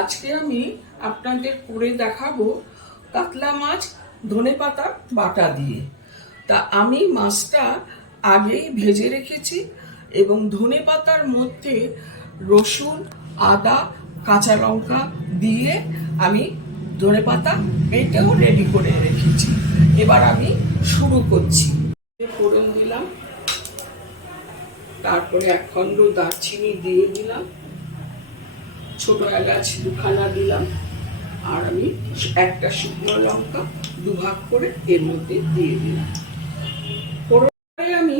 আজকে আমি আপনাদের করে দেখাবো কাতলা মাছ ধনেপাতা বাটা দিয়ে। তা আমি মাছটা আগেই ভেজে রেখেছি এবং ধনেপাতার মধ্যে রসুন, আদা, কাঁচা লঙ্কা দিয়ে আমি ধনেপাতা বেটেও রেডি করে রেখেছি। এবার আমি শুরু করছি। ফোড়ন দিলাম, তারপরে 1 খণ্ড দারচিনি দিয়ে দিলাম, ছোট এলাচ 2খানা দিলাম, আর আমি একটা শুকনো লঙ্কা 2 ভাগ করে এর মধ্যে দিয়ে দিলাম। পরে আমি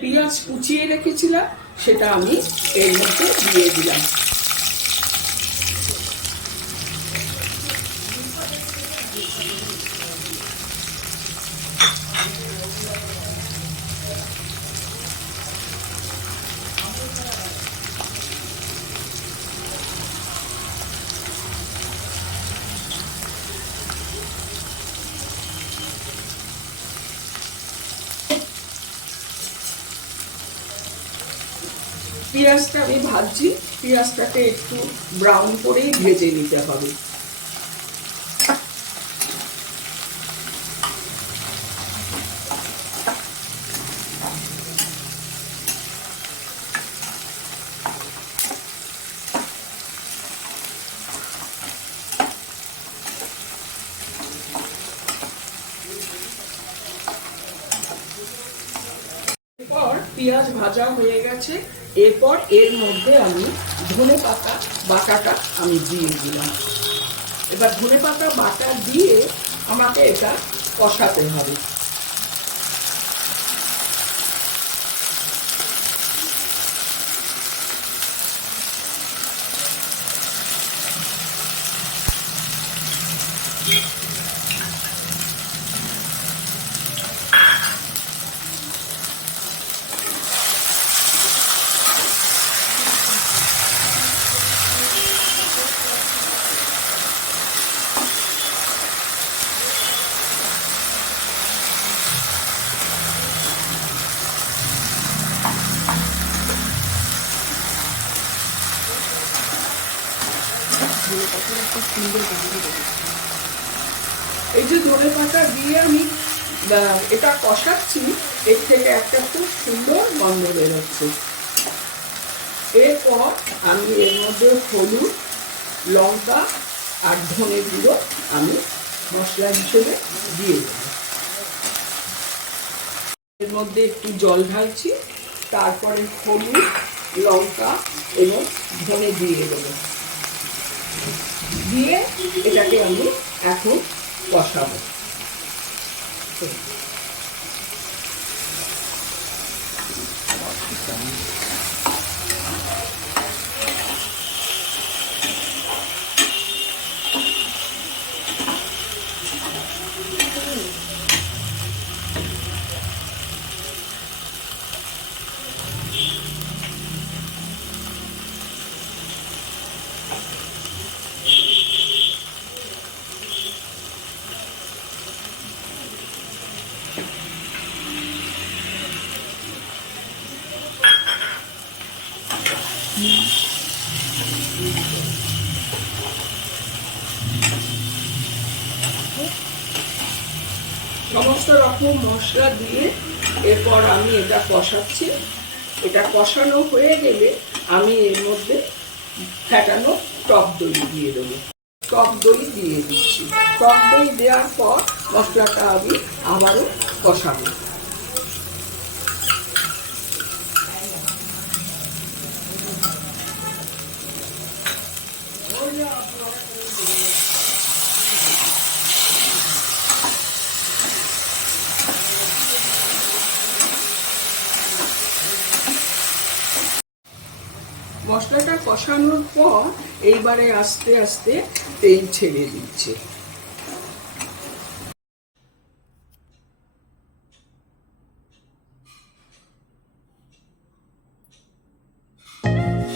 পেঁয়াজ কুচিয়ে রেখেছিলাম, সেটা আমি এর মধ্যে দিয়ে দিলাম। পেঁয়াজটা আমি ভাজছি, পেঁয়াজটাকে একটু ব্রাউন করেই ভেজে নিতে হবে। এরপর পেঁয়াজ ভাজা হয়ে গেছে, এরপর এর মধ্যে আমি ধনেপাতা বাটাটা আমি দিয়ে দিলাম। এবার ধনেপাতা বাটা দিয়ে আমাকে এটা কষাতে হবে। এই যে ধনেপাতা দিয়ে আমি এটা কষাচ্ছি, এর থেকে একটা খুব সুন্দর গন্ধ বেরোচ্ছে। এরপর আমি এর মধ্যে হলুদ, লঙ্কা আর ধনে গুঁড়ো আমি মশলা হিসেবে দিয়ে দেব। এর মধ্যে একটু জল ঢালছি, তারপরে হলুদ, লঙ্কা এবং ধনে দিয়ে দেবো। দিয়ে এটাকে আমি এখন কষাবো। সমস্ত রকম মশলা দিয়ে এরপর আমি এটা কষাচ্ছি। এটা কষানো হয়ে গেলে আমি এর মধ্যে ফেটানো টক দই দিয়ে দেবো। টক দই দিয়ে দিচ্ছি। টক দই দেওয়ার পর মশলাটা আমি আবারও কষাবো। মশলাটা কষানোর পর এইবারে আস্তে আস্তে তেল ছেড়ে দিচ্ছে।